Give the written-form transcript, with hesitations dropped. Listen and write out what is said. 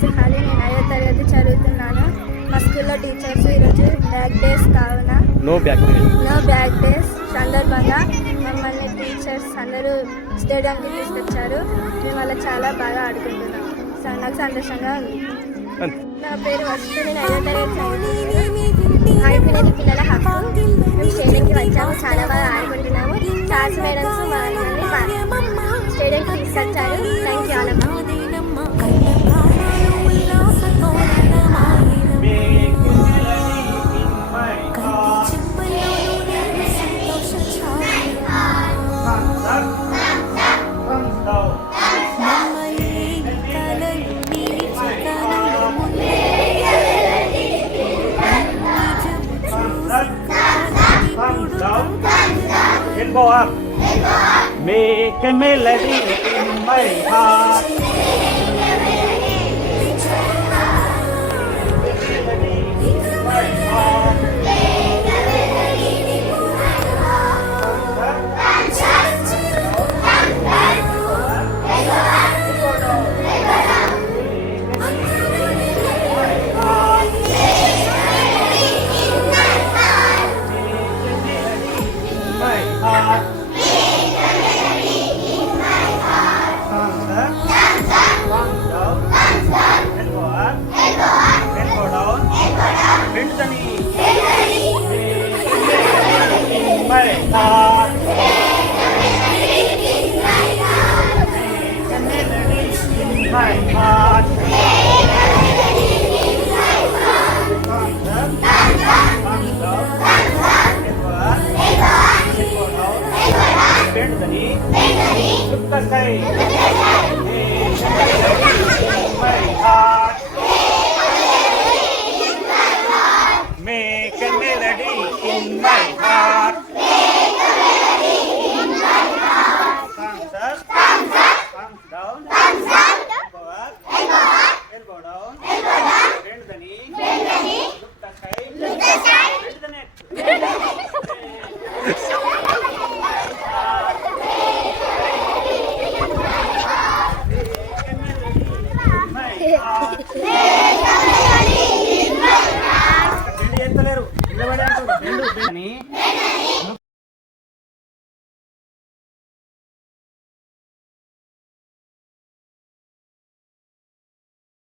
సింహాలి. నేను 5వ తరగతి చదువుతున్నాను. మా స్కూల్లో టీచర్స్ ఈరోజు బ్యాక్ డేస్ కావున నో బ్యాక్ డేస్ సందర్భంగా మమ్మల్ని టీచర్స్ అందరూ స్టేడియంకి తీసుకొచ్చారు. మేము అలా చాలా బాగా ఆడుకుంటున్నాం. నాకు సంతోషంగా ఉంది. నా పేరు వస్తే నేను 5వ తరగతి ఆడుకునేది పిల్లల హక్కు. మేము స్టేడియంకి వచ్చాము, చాలా బాగా ఆడుకుంటున్నాము. సార్స్ మేడమ్స్ మనల్ని స్టేడియంకి తీసుకొచ్చారు. Thank you Alamma. Go up. Make a melody in my heart. Make a melody in my heart. Thumbs up. Thumbs down. Elbow up. Elbow down. Bend the knee. Look the side. Bend the neck. Make a melody in my heart.